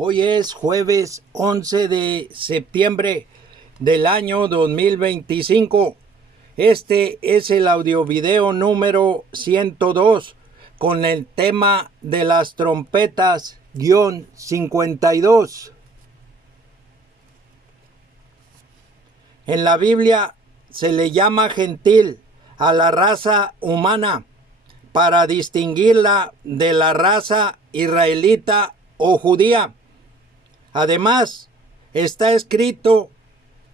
Hoy es jueves 11 de septiembre del año 2025. Este es el audiovideo número 102 con el tema de las trompetas -52. En la Biblia se le llama gentil a la raza humana para distinguirla de la raza israelita o judía. Además, está escrito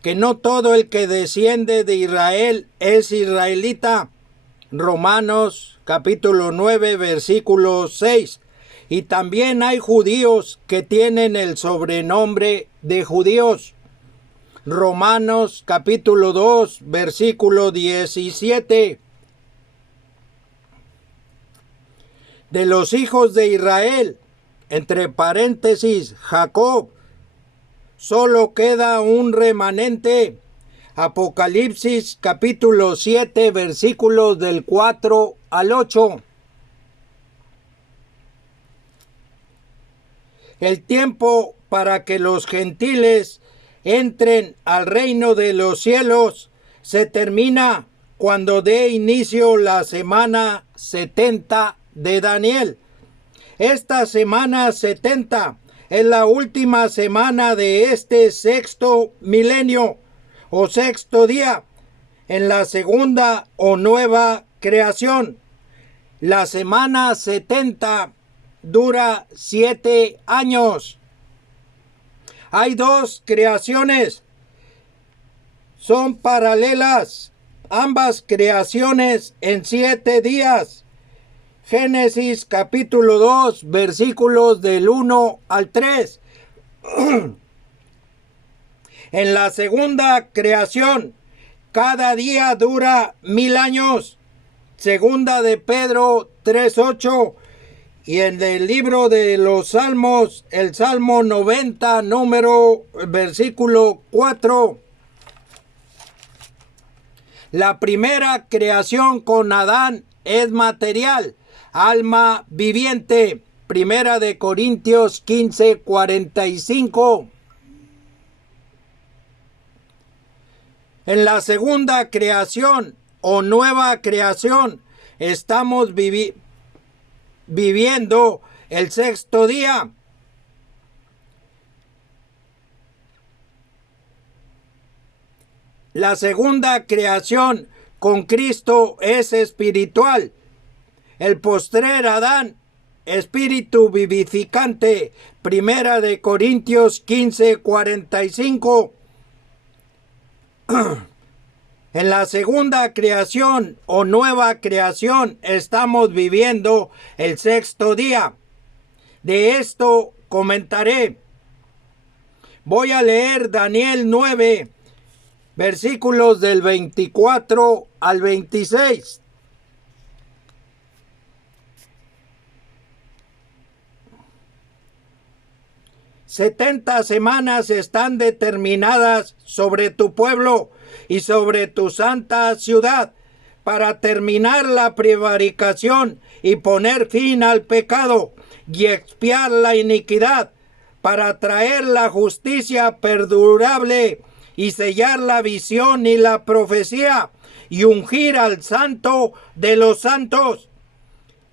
que no todo el que desciende de Israel es israelita. Romanos capítulo 9, versículo 6. Y también hay judíos que tienen el sobrenombre de judíos. Romanos capítulo 2, versículo 17. De los hijos de Israel, entre paréntesis, Jacob, solo queda un remanente. Apocalipsis capítulo 7, versículos del 4 al 8. El tiempo para que los gentiles entren al reino de los cielos se termina cuando dé inicio la semana 70 de Daniel. Esta semana 70 es la última semana de este sexto milenio o sexto día en la segunda o nueva creación. La semana 70 dura 7 años. Hay dos creaciones, son paralelas, ambas creaciones en 7 días. Génesis capítulo 2, versículos del 1 al 3. En la segunda creación, cada día dura 1000 años. Segunda de Pedro 3:8. Y en el libro de los Salmos, el Salmo 90, versículo 4. La primera creación con Adán es material, alma viviente. Primera de Corintios 15, 45. En la segunda creación o nueva creación estamos viviendo el sexto día. La segunda creación con Cristo es espiritual. El postrer Adán, espíritu vivificante. Primera de Corintios 15, 45. En la segunda creación o nueva creación estamos viviendo el sexto día. De esto comentaré. Voy a leer Daniel 9, versículos del 24 al 26. «70 semanas están determinadas sobre tu pueblo y sobre tu santa ciudad, para terminar la prevaricación y poner fin al pecado y expiar la iniquidad, para traer la justicia perdurable y sellar la visión y la profecía y ungir al santo de los santos.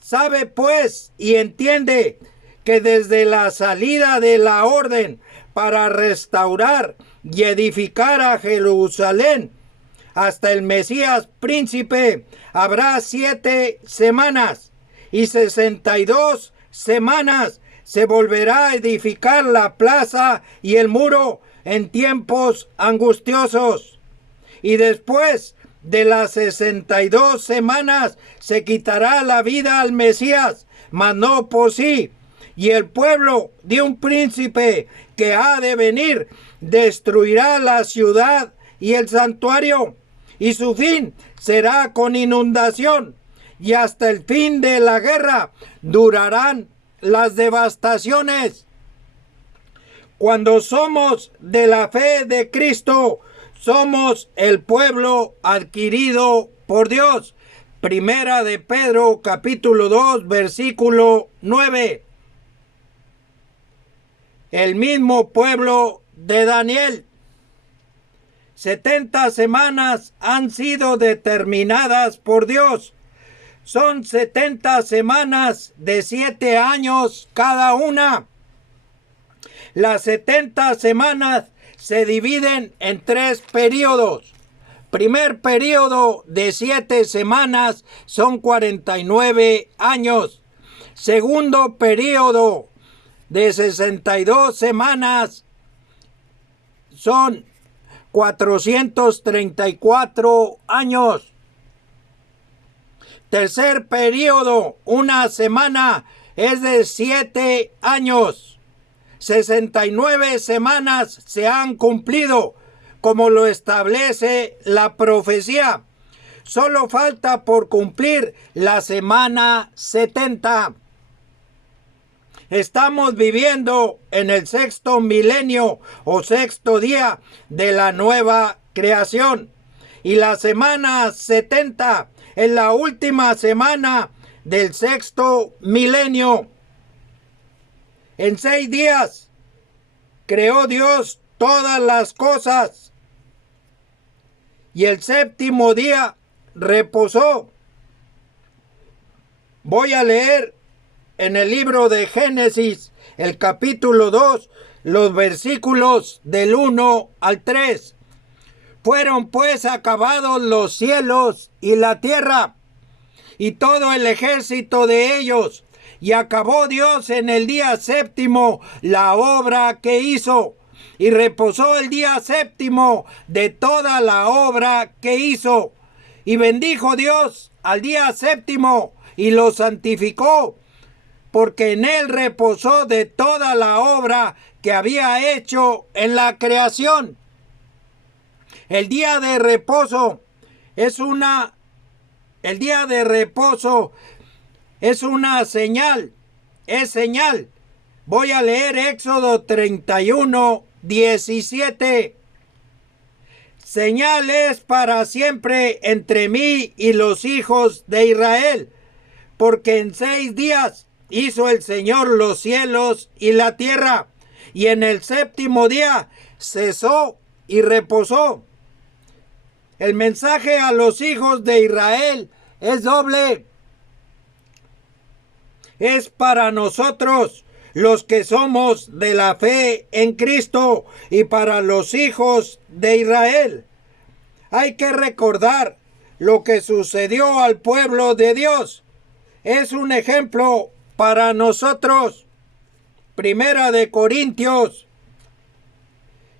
Sabe pues y entiende que desde la salida de la orden para restaurar y edificar a Jerusalén hasta el Mesías príncipe habrá 7 semanas, y 62 semanas se volverá a edificar la plaza y el muro en tiempos angustiosos. Y después de las 62 semanas se quitará la vida al Mesías, mas no por sí. Y el pueblo de un príncipe que ha de venir destruirá la ciudad y el santuario, y su fin será con inundación, y hasta el fin de la guerra durarán las devastaciones. Cuando somos de la fe de Cristo, somos el pueblo adquirido por Dios. Primera de Pedro, capítulo 2, versículo 9. el mismo pueblo de Daniel. 70 semanas han sido determinadas por Dios. Son 70 semanas de 7 años cada una. Las 70 semanas se dividen en 3 periodos. Primer periodo de 7 semanas son 49 años. Segundo periodo de 62 semanas son 434 años. Tercer periodo, una semana, es de 7 años. 69 semanas se han cumplido, como lo establece la profecía. Solo falta por cumplir la semana 70. Estamos viviendo en el 6º milenio o 6º día de la nueva creación. Y la semana 70 es la última semana del 6º milenio. En 6 días creó Dios todas las cosas. Y el 7º día reposó. Voy a leer en el libro de Génesis, el capítulo 2, los versículos del 1 al 3. Fueron pues acabados los cielos y la tierra, y todo el ejército de ellos, y acabó Dios en el día 7º la obra que hizo, y reposó el día 7º de toda la obra que hizo. Y bendijo Dios al día 7º y lo santificó, porque en él reposó de toda la obra que había hecho en la creación. El día de reposo es una señal, es señal. Voy a leer Éxodo 31, 17. Señal es para siempre entre mí y los hijos de Israel, porque en 6 días hizo el Señor los cielos y la tierra, y en el 7º día cesó y reposó. El mensaje a los hijos de Israel es doble. Es para nosotros, los que somos de la fe en Cristo, y para los hijos de Israel. Hay que recordar lo que sucedió al pueblo de Dios. Es un ejemplo para nosotros. Primera de Corintios,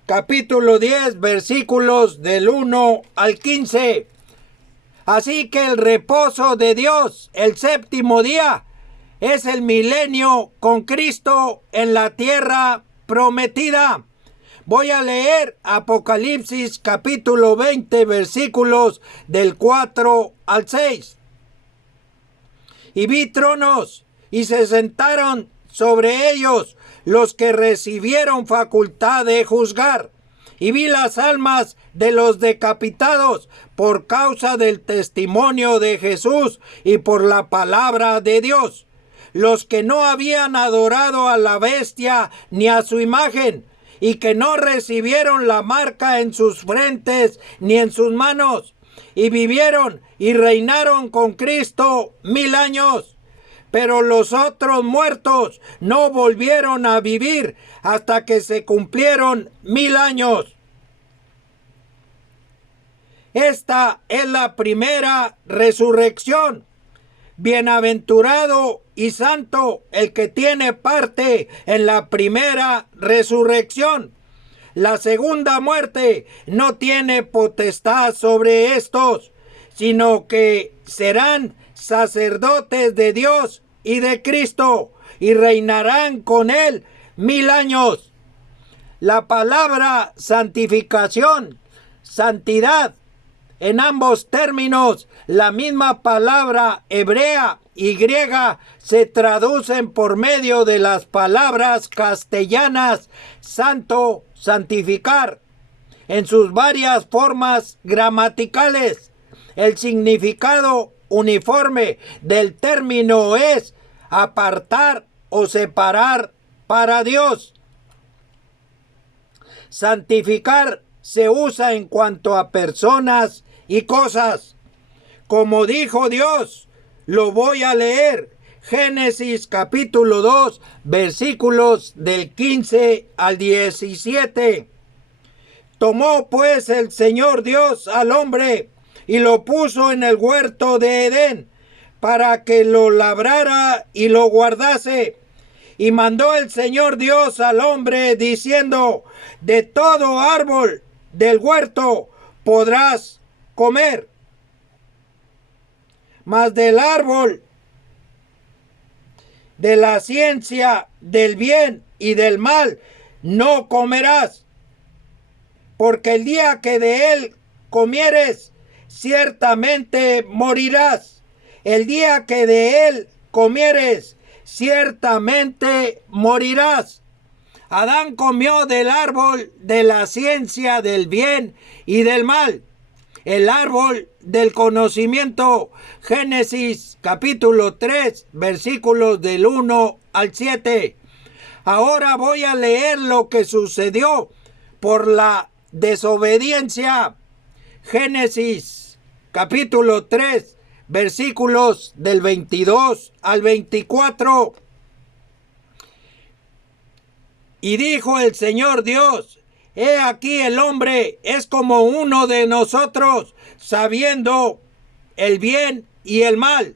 capítulo 10, versículos del 1 al 15. Así que el reposo de Dios, el 7º día, es el milenio con Cristo en la tierra prometida. Voy a leer Apocalipsis capítulo 20, versículos del 4 al 6. Y vi tronos, y se sentaron sobre ellos los que recibieron facultad de juzgar. Y vi las almas de los decapitados por causa del testimonio de Jesús y por la palabra de Dios, los que no habían adorado a la bestia ni a su imagen, y que no recibieron la marca en sus frentes ni en sus manos, y vivieron y reinaron con Cristo 1000 años. Pero los otros muertos no volvieron a vivir hasta que se cumplieron 1000 años. Esta es la primera resurrección. Bienaventurado y santo el que tiene parte en la primera resurrección. La segunda muerte no tiene potestad sobre estos, sino que serán sacerdotes de Dios y de Cristo, y reinarán con él 1000 años. La palabra santificación, santidad, en ambos términos, la misma palabra hebrea y griega se traducen por medio de las palabras castellanas santo, santificar, en sus varias formas gramaticales. El significado uniforme del término es apartar o separar para Dios. Santificar se usa en cuanto a personas y cosas. Como dijo Dios, lo voy a leer. Génesis capítulo 2, versículos del 15 al 17. Tomó pues el Señor Dios al hombre y lo puso en el huerto de Edén para que lo labrara y lo guardase. Y mandó el Señor Dios al hombre diciendo: de todo árbol del huerto podrás comer, mas del árbol de la ciencia del bien y del mal no comerás, porque el día que de él comieres, ciertamente morirás. El día que de él comieres, ciertamente morirás. Adán comió del árbol de la ciencia del bien y del mal, el árbol del conocimiento. Génesis capítulo 3, versículos del 1 al 7. Ahora voy a leer lo que sucedió por la desobediencia. Génesis capítulo 3, versículos del 22 al 24. Y dijo el Señor Dios: he aquí el hombre es como uno de nosotros, sabiendo el bien y el mal.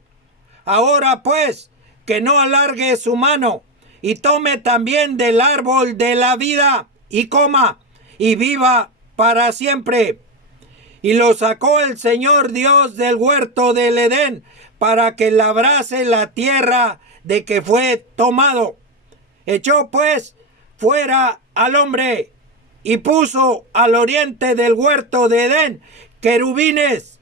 Ahora pues, que no alargue su mano y tome también del árbol de la vida y coma y viva para siempre. Y lo sacó el Señor Dios del huerto del Edén para que labrase la tierra de que fue tomado. Echó pues fuera al hombre y puso al oriente del huerto de Edén querubines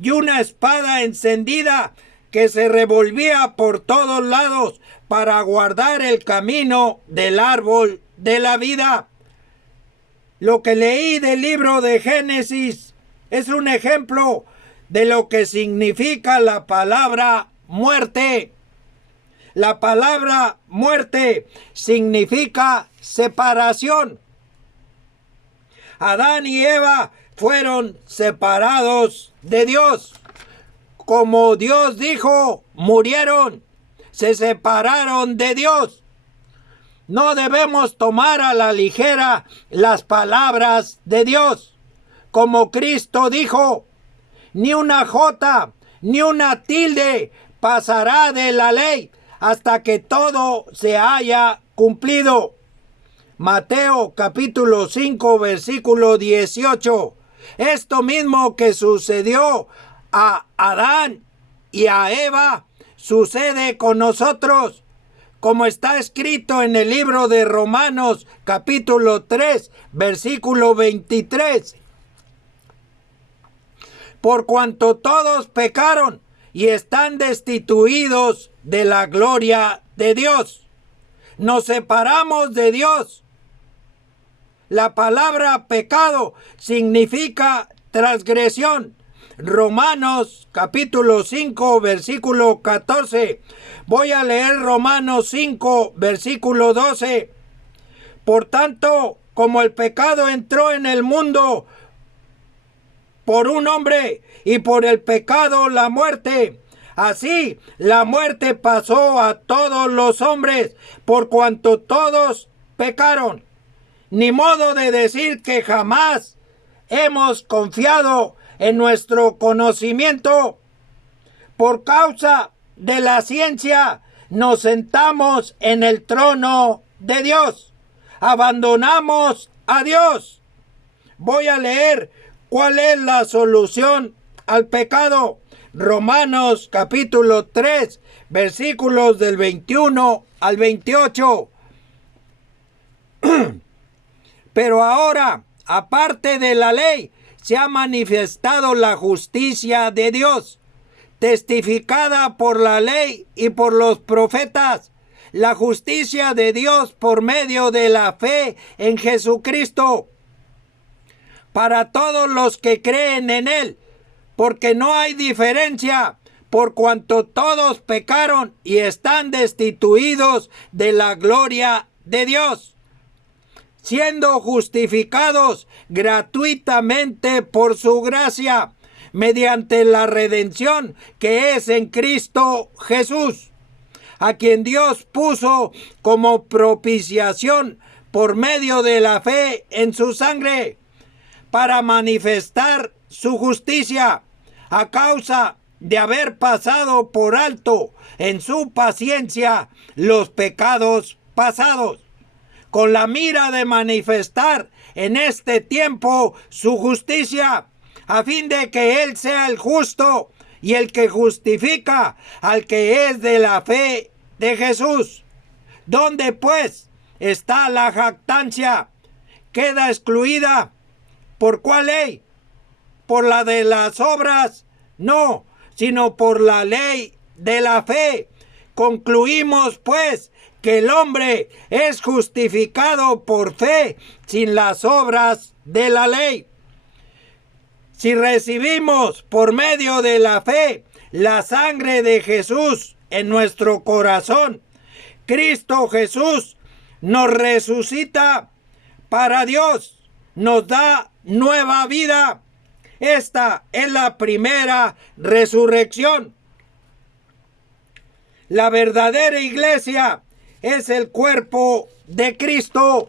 y una espada encendida que se revolvía por todos lados para guardar el camino del árbol de la vida. Lo que leí del libro de Génesis es un ejemplo de lo que significa la palabra muerte. La palabra muerte significa separación. Adán y Eva fueron separados de Dios. Como Dios dijo, murieron, se separaron de Dios. No debemos tomar a la ligera las palabras de Dios. Como Cristo dijo, ni una jota, ni una tilde pasará de la ley hasta que todo se haya cumplido. Mateo capítulo 5, versículo 18. Esto mismo que sucedió a Adán y a Eva sucede con nosotros, como está escrito en el libro de Romanos capítulo 3, versículo 23. Por cuanto todos pecaron y están destituidos de la gloria de Dios. Nos separamos de Dios. La palabra pecado significa transgresión. Romanos capítulo 5, versículo 14. Voy a leer Romanos 5, versículo 12. Por tanto, como el pecado entró en el mundo por un hombre, y por el pecado la muerte, así la muerte pasó a todos los hombres, por cuanto todos pecaron. Ni modo de decir que jamás hemos confiado en nuestro conocimiento. Por causa de la ciencia nos sentamos en el trono de Dios. Abandonamos a Dios. Voy a leer cuál es la solución al pecado. Romanos capítulo 3, versículos del 21 al 28. Pero ahora, aparte de la ley, se ha manifestado la justicia de Dios, testificada por la ley y por los profetas, la justicia de Dios por medio de la fe en Jesucristo, para todos los que creen en Él, porque no hay diferencia, por cuanto todos pecaron y están destituidos de la gloria de Dios. siendo justificados gratuitamente por su gracia, mediante la redención que es en Cristo Jesús, a quien Dios puso como propiciación por medio de la fe en su sangre, para manifestar su justicia, a causa de haber pasado por alto en su paciencia los pecados pasados, con la mira de manifestar en este tiempo su justicia, a fin de que Él sea el justo y el que justifica al que es de la fe de Jesús. ¿Dónde pues está la jactancia? Queda excluida. ¿Por cuál ley? ¿Por la de las obras? No, sino por la ley de la fe. Concluimos pues que el hombre es justificado por fe sin las obras de la ley. Si recibimos por medio de la fe la sangre de Jesús en nuestro corazón, Cristo Jesús nos resucita para Dios, nos da nueva vida. Esta es la primera resurrección. La verdadera iglesia es el cuerpo de Cristo.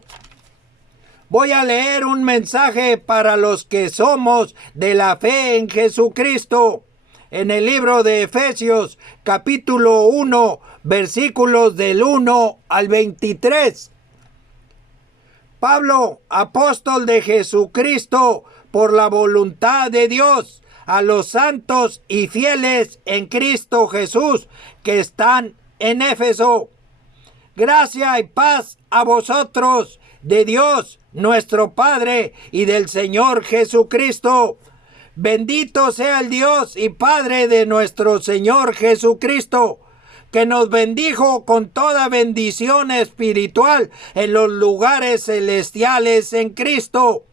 Voy a leer un mensaje para los que somos de la fe en Jesucristo. En el libro de Efesios, capítulo 1, versículos del 1 al 23. Pablo, apóstol de Jesucristo, por la voluntad de Dios, a los santos y fieles en Cristo Jesús que están en Éfeso. Gracia y paz a vosotros de Dios, nuestro Padre, y del Señor Jesucristo. Bendito sea el Dios y Padre de nuestro Señor Jesucristo, que nos bendijo con toda bendición espiritual en los lugares celestiales en Cristo,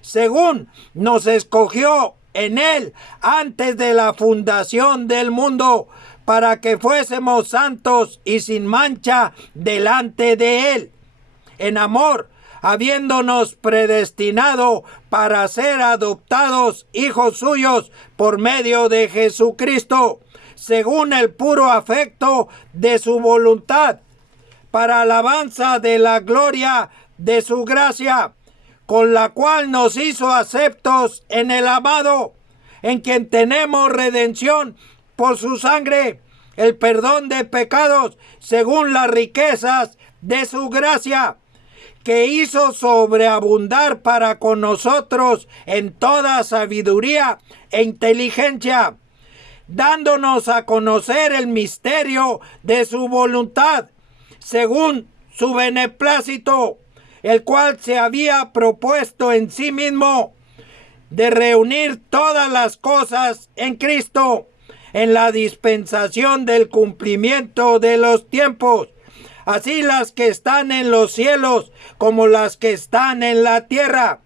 según nos escogió en Él antes de la fundación del mundo, para que fuésemos santos y sin mancha delante de Él, en amor, habiéndonos predestinado para ser adoptados hijos suyos por medio de Jesucristo, según el puro afecto de su voluntad, para alabanza de la gloria de su gracia, con la cual nos hizo aceptos en el amado, en quien tenemos redención por su sangre, el perdón de pecados, según las riquezas de su gracia, que hizo sobreabundar para con nosotros en toda sabiduría e inteligencia, dándonos a conocer el misterio de su voluntad, según su beneplácito, el cual se había propuesto en sí mismo de reunir todas las cosas en Cristo, en la dispensación del cumplimiento de los tiempos, así las que están en los cielos como las que están en la tierra.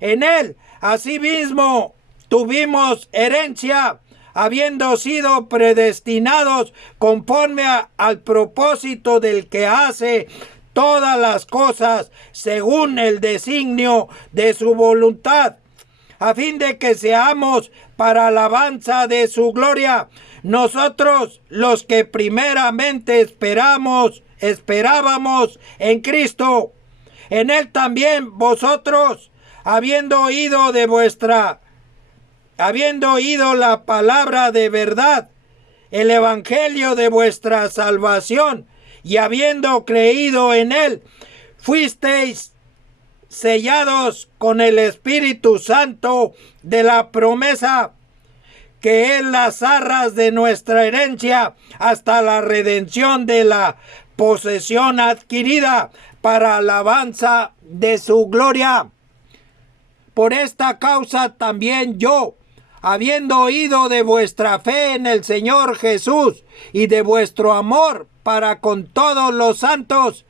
En Él, asimismo, tuvimos herencia, habiendo sido predestinados conforme al propósito del que hace todas las cosas según el designio de su voluntad, a fin de que seamos para alabanza de su gloria, nosotros los que primeramente esperábamos en Cristo. En Él también vosotros, habiendo oído la palabra de verdad, el evangelio de vuestra salvación, y habiendo creído en Él, fuisteis sellados con el Espíritu Santo de la promesa, que es las arras de nuestra herencia hasta la redención de la posesión adquirida para alabanza de su gloria. Por esta causa también yo, habiendo oído de vuestra fe en el Señor Jesús y de vuestro amor para con todos los santos,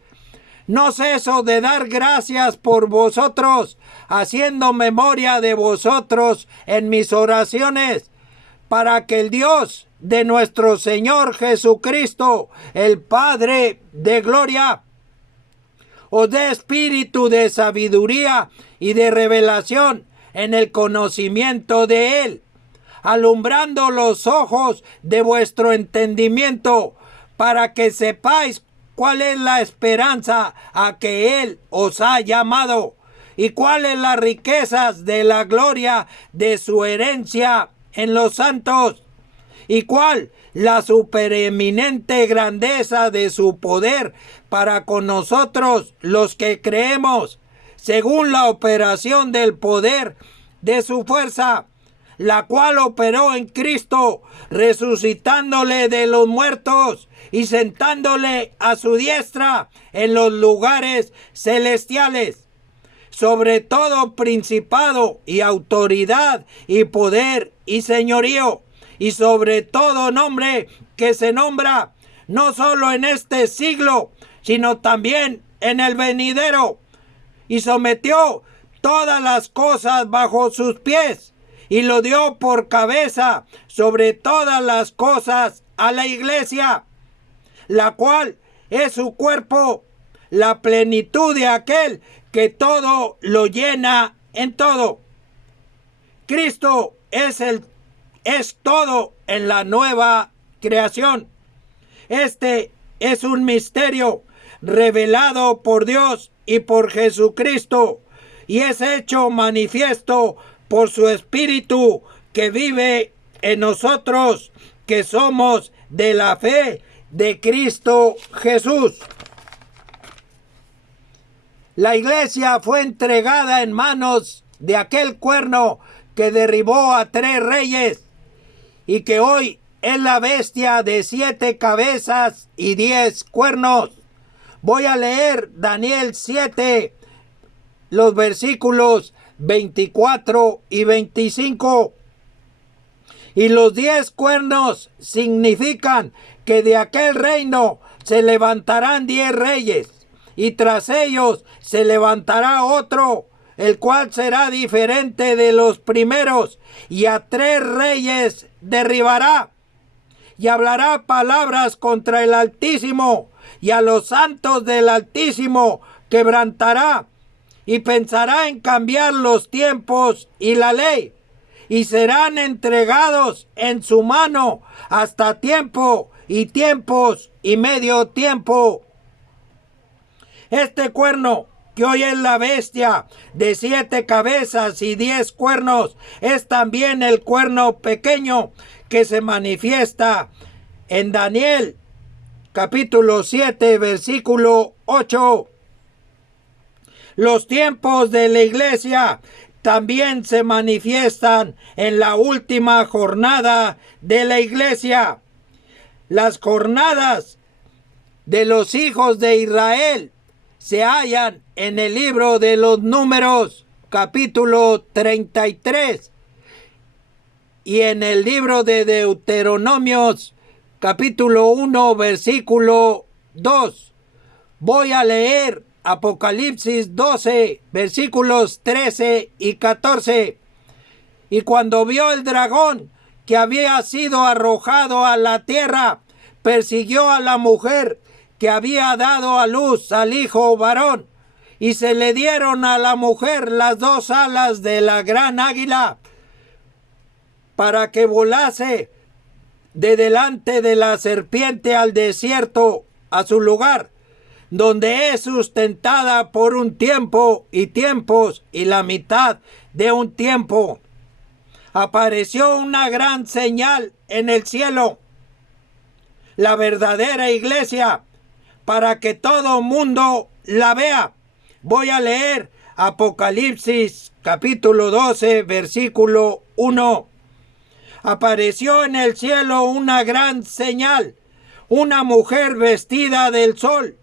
no ceso de dar gracias por vosotros, haciendo memoria de vosotros en mis oraciones, para que el Dios de nuestro Señor Jesucristo, el Padre de gloria, os dé espíritu de sabiduría y de revelación en el conocimiento de Él, alumbrando los ojos de vuestro entendimiento, para que sepáis cuál es la esperanza a que Él os ha llamado, y cuáles las riquezas de la gloria de su herencia en los santos, y cuál la supereminente grandeza de su poder para con nosotros los que creemos, según la operación del poder de su fuerza, la cual operó en Cristo, resucitándole de los muertos y sentándole a su diestra en los lugares celestiales, sobre todo principado y autoridad y poder y señorío, y sobre todo nombre que se nombra, no solo en este siglo, sino también en el venidero, y sometió todas las cosas bajo sus pies, y lo dio por cabeza sobre todas las cosas a la iglesia, la cual es su cuerpo, la plenitud de aquel que todo lo llena en todo. Cristo es todo en la nueva creación. Este es un misterio revelado por Dios y por Jesucristo, y es hecho manifiesto por su Espíritu que vive en nosotros, que somos de la fe de Cristo Jesús. La iglesia fue entregada en manos de aquel cuerno que derribó a 3 reyes y que hoy es la bestia de 7 cabezas y 10 cuernos. Voy a leer Daniel 7, los versículos 24 y 25. Y los 10 cuernos significan que de aquel reino se levantarán 10 reyes, y tras ellos se levantará otro, el cual será diferente de los primeros, y a 3 reyes derribará, y hablará palabras contra el Altísimo, y a los santos del Altísimo quebrantará, y pensará en cambiar los tiempos y la ley, y serán entregados en su mano hasta tiempo y tiempos y medio tiempo. Este cuerno, que hoy es la bestia de 7 cabezas y 10 cuernos, es también el cuerno pequeño que se manifiesta en Daniel capítulo 7 versículo 8. Los tiempos de la iglesia también se manifiestan en la última jornada de la iglesia. Las jornadas de los hijos de Israel se hallan en el libro de los Números, capítulo 33, y en el libro de Deuteronomios, capítulo 1, versículo 2. Voy a leer Apocalipsis 12, versículos 13 y 14. Y cuando vio el dragón que había sido arrojado a la tierra, persiguió a la mujer que había dado a luz al hijo varón, y se le dieron a la mujer las 2 alas de la gran águila, para que volase de delante de la serpiente al desierto, a su lugar, donde es sustentada por un tiempo y tiempos y la mitad de un tiempo. Apareció una gran señal en el cielo, la verdadera iglesia, para que todo mundo la vea. Voy a leer Apocalipsis capítulo 12, versículo 1. Apareció en el cielo una gran señal, una mujer vestida del sol,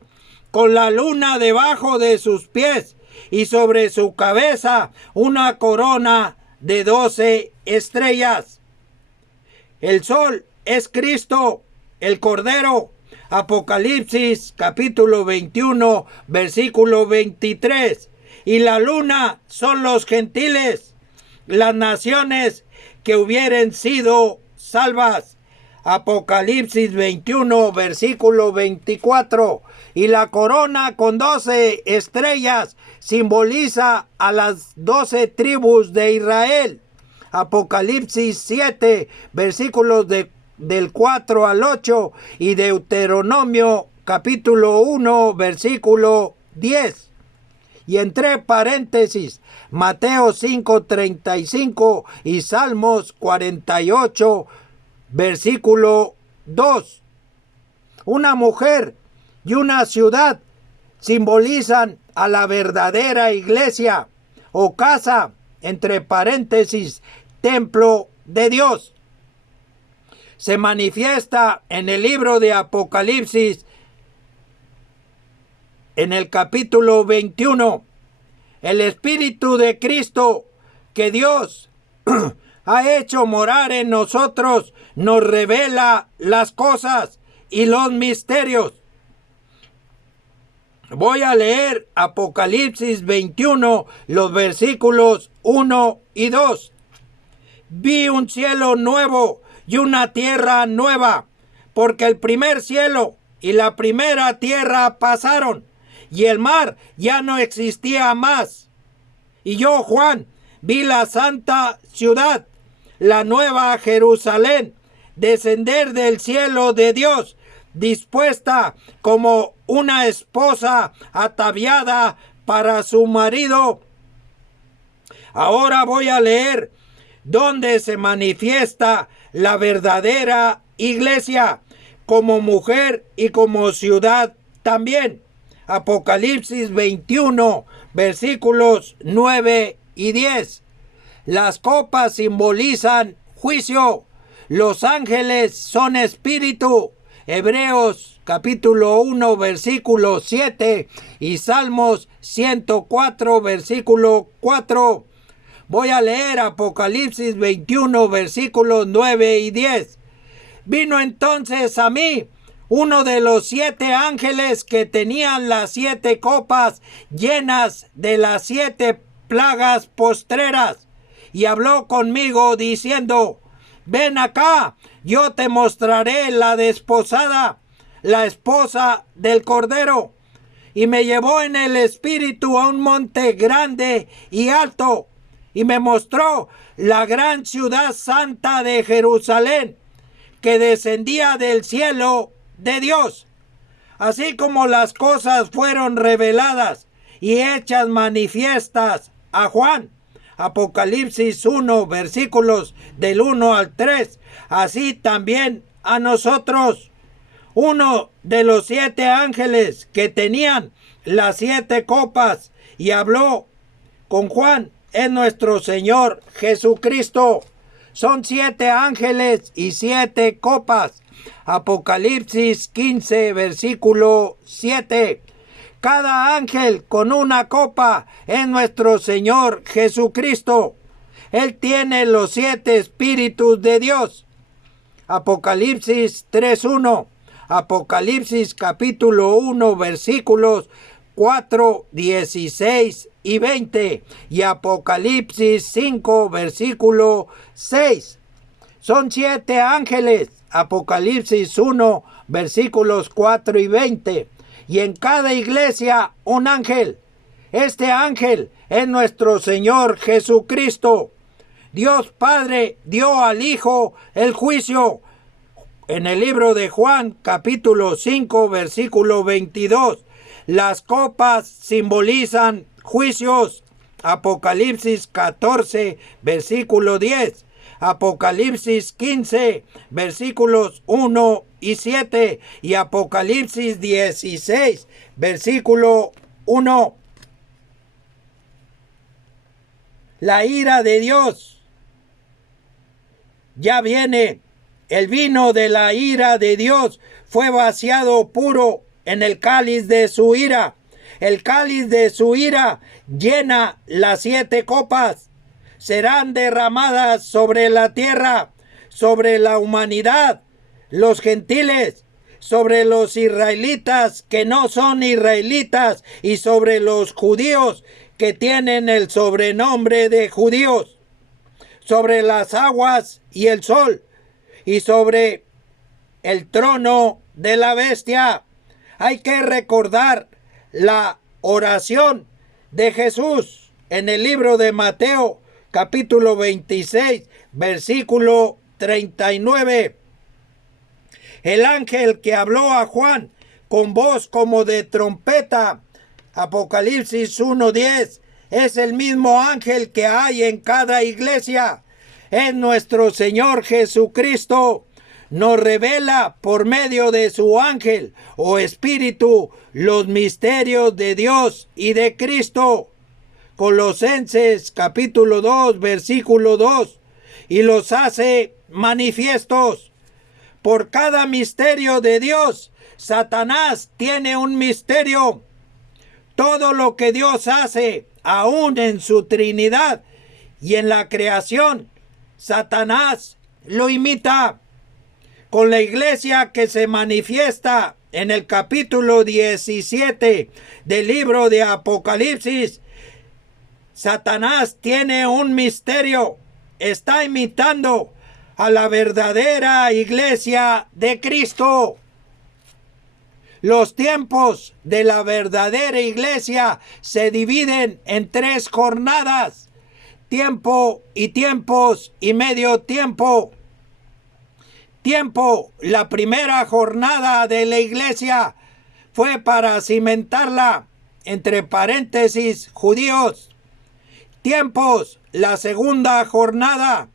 con la luna debajo de sus pies, y sobre su cabeza una corona de 12 estrellas. El sol es Cristo, el Cordero. Apocalipsis capítulo 21, versículo 23. Y la luna son los gentiles, las naciones que hubieren sido salvas. Apocalipsis 21, versículo 24. Y la corona con 12 estrellas simboliza a las 12 tribus de Israel. Apocalipsis 7, versículos del 4 al 8 y Deuteronomio capítulo 1, versículo 10. Y entre paréntesis, Mateo 5:35 y Salmos 48, versículo 2. Una mujer y una ciudad simbolizan a la verdadera iglesia o casa, entre paréntesis, templo de Dios. Se manifiesta en el libro de Apocalipsis, en el capítulo 21, el Espíritu de Cristo que Dios ha hecho morar en nosotros, nos revela las cosas y los misterios. Voy a leer Apocalipsis 21, los versículos 1 y 2. Vi un cielo nuevo y una tierra nueva, porque el primer cielo y la primera tierra pasaron, y el mar ya no existía más. Y yo, Juan, vi la santa ciudad, la nueva Jerusalén, descender del cielo de Dios, dispuesta como una esposa ataviada para su marido. Ahora voy a leer donde se manifiesta la verdadera iglesia como mujer y como ciudad también. Apocalipsis 21, versículos 9 y 10. Las copas simbolizan juicio. Los ángeles son espíritu. Hebreos capítulo 1, versículo 7 y Salmos 104, versículo 4. Voy a leer Apocalipsis 21, versículos 9 y 10. Vino entonces a mí uno de los 7 ángeles que tenían las 7 copas llenas de las 7 plagas postreras, y habló conmigo diciendo: ven acá, yo te mostraré la desposada, la esposa del Cordero. Y me llevó en el espíritu a un monte grande y alto, y me mostró la gran ciudad santa de Jerusalén, que descendía del cielo de Dios, así como las cosas fueron reveladas y hechas manifiestas a Juan. Apocalipsis 1, versículos del 1 al 3, así también a nosotros. Uno de los 7 ángeles que tenían las 7 copas y habló con Juan es nuestro Señor Jesucristo. Son 7 ángeles y 7 copas. Apocalipsis 15, versículo 7. Cada ángel con una copa es nuestro Señor Jesucristo. Él tiene los 7 espíritus de Dios. Apocalipsis 3:1. Apocalipsis capítulo 1, versículos 4, 16 y 20. Y Apocalipsis 5, versículo 6. Son 7 ángeles. Apocalipsis 1, versículos 4 y 20. Y en cada iglesia un ángel. Este ángel es nuestro Señor Jesucristo. Dios Padre dio al Hijo el juicio. En el libro de Juan, capítulo 5, versículo 22. Las copas simbolizan juicios. Apocalipsis 14, versículo 10. Apocalipsis 15, versículos 1 y 7. Y Apocalipsis 16, versículo 1. La ira de Dios ya viene. El vino de la ira de Dios fue vaciado puro en el cáliz de su ira. El cáliz de su ira llena las 7 copas. Serán derramadas sobre la tierra, sobre la humanidad, los gentiles, sobre los israelitas que no son israelitas y sobre los judíos que tienen el sobrenombre de judíos, sobre las aguas y el sol, y sobre el trono de la bestia. Hay que recordar la oración de Jesús en el libro de Mateo, capítulo 26, versículo 39. El ángel que habló a Juan con voz como de trompeta, Apocalipsis 1:10, es el mismo ángel que hay en cada iglesia. Es nuestro Señor Jesucristo. Nos revela por medio de su ángel o espíritu los misterios de Dios y de Cristo. Colosenses capítulo 2, versículo 2. Y los hace manifiestos. Por cada misterio de Dios, Satanás tiene un misterio. Todo lo que Dios hace, aún en su Trinidad y en la creación, Satanás lo imita. Con la iglesia que se manifiesta en el capítulo 17 del libro de Apocalipsis, Satanás tiene un misterio. Está imitando a la verdadera iglesia de Cristo. Los tiempos de la verdadera iglesia se dividen en 3 jornadas: tiempo y tiempos y medio tiempo. Tiempo, la primera jornada de la iglesia fue para cimentarla, entre paréntesis, judíos. Tiempos, la segunda jornada,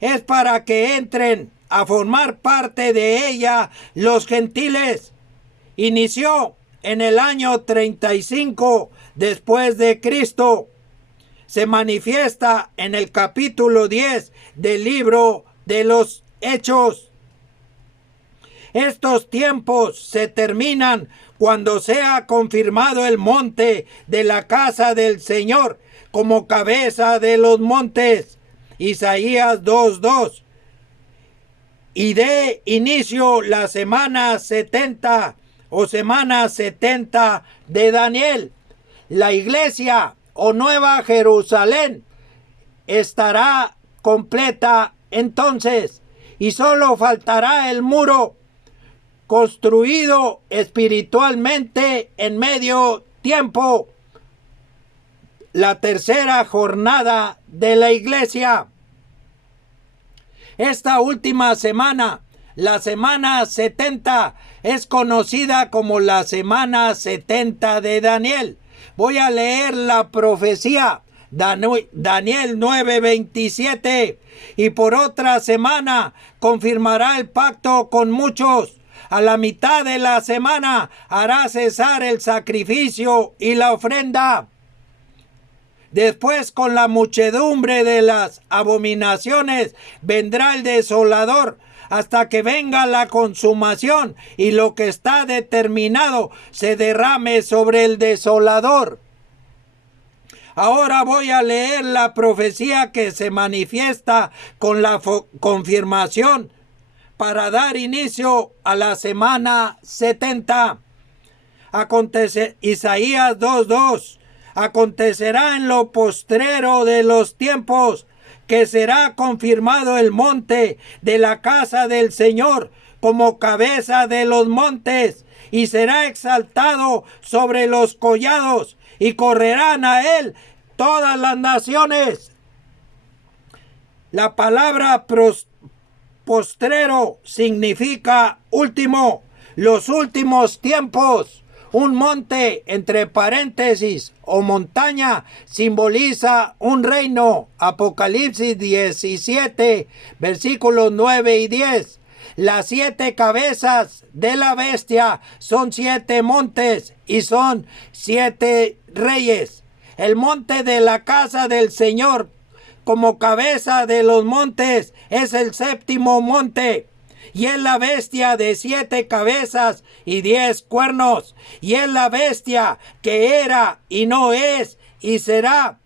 es para que entren a formar parte de ella los gentiles. Inició en el año 35 después de Cristo. Se manifiesta en el capítulo 10 del libro de los Hechos. Estos tiempos se terminan cuando sea confirmado el monte de la casa del Señor como cabeza de los montes. Isaías 2:2. Y dé inicio la semana 70 o semana 70 de Daniel. La iglesia o Nueva Jerusalén estará completa entonces, y solo faltará el muro construido espiritualmente en medio tiempo, la tercera jornada de la iglesia. Esta última semana, la semana 70, es conocida como la semana 70 de Daniel. Voy a leer la profecía, Daniel 9:27. Y por otra semana confirmará el pacto con muchos. A la mitad de la semana hará cesar el sacrificio y la ofrenda. Después, con la muchedumbre de las abominaciones, vendrá el desolador, hasta que venga la consumación y lo que está determinado se derrame sobre el desolador. Ahora voy a leer la profecía que se manifiesta con la confirmación para dar inicio a la semana 70. Isaías 2:2. Acontecerá en lo postrero de los tiempos que será confirmado el monte de la casa del Señor como cabeza de los montes, y será exaltado sobre los collados, y correrán a él todas las naciones. La palabra postrero significa último, los últimos tiempos. Un monte, entre paréntesis, o montaña, simboliza un reino. Apocalipsis 17, versículos 9 y 10. Las 7 cabezas de la bestia son 7 montes y son 7 reyes. El monte de la casa del Señor, como cabeza de los montes, es el 7º monte. Y es la bestia de 7 cabezas y 10 cuernos. Y es la bestia que era y no es y será.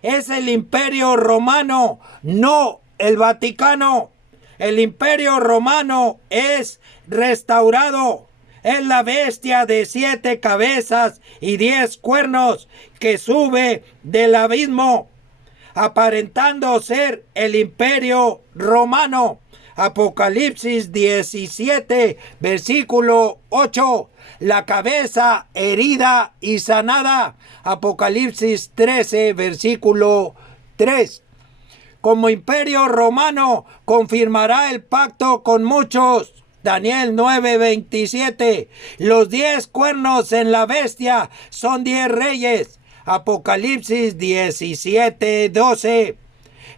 Es el Imperio Romano, no el Vaticano. El Imperio Romano es restaurado. Es la bestia de 7 cabezas y 10 cuernos que sube del abismo, aparentando ser el Imperio Romano. Apocalipsis 17, versículo 8. La cabeza herida y sanada. Apocalipsis 13, versículo 3. Como imperio romano confirmará el pacto con muchos. Daniel 9:27. Los 10 cuernos en la bestia son 10 reyes. Apocalipsis 17:12.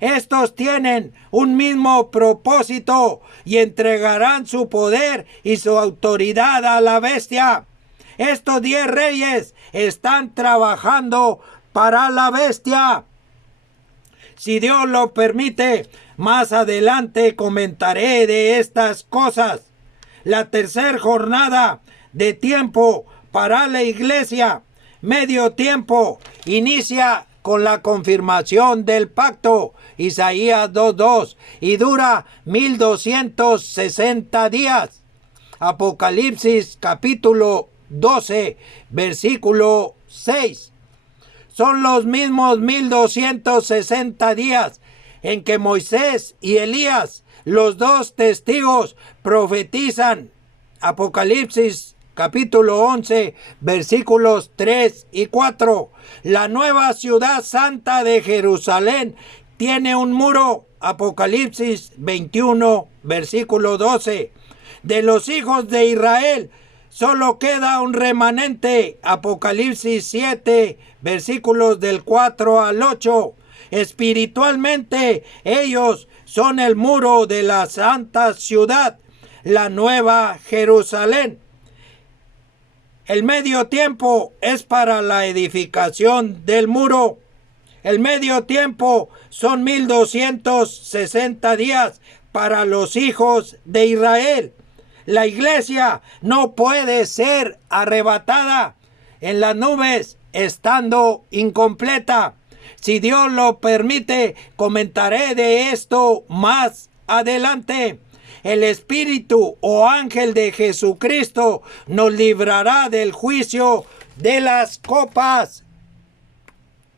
Estos tienen un mismo propósito y entregarán su poder y su autoridad a la bestia. Estos 10 reyes están trabajando para la bestia. Si Dios lo permite, más adelante comentaré de estas cosas. La tercera jornada de tiempo para la iglesia, medio tiempo, inicia con la confirmación del pacto, Isaías 2:2, y dura 1260 días. Apocalipsis capítulo 12, versículo 6. Son los mismos 1260 días en que Moisés y Elías, los 2 testigos, profetizan. Apocalipsis capítulo 11, versículos 3 y 4. La nueva ciudad santa de Jerusalén tiene un muro. Apocalipsis 21, versículo 12. De los hijos de Israel solo queda un remanente. Apocalipsis 7, versículos del 4 al 8. Espiritualmente, ellos son el muro de la santa ciudad, la nueva Jerusalén. El medio tiempo es para la edificación del muro. El medio tiempo son 1260 días para los hijos de Israel. La iglesia no puede ser arrebatada en las nubes estando incompleta. Si Dios lo permite, comentaré de esto más adelante. El Espíritu o ángel de Jesucristo nos librará del juicio de las copas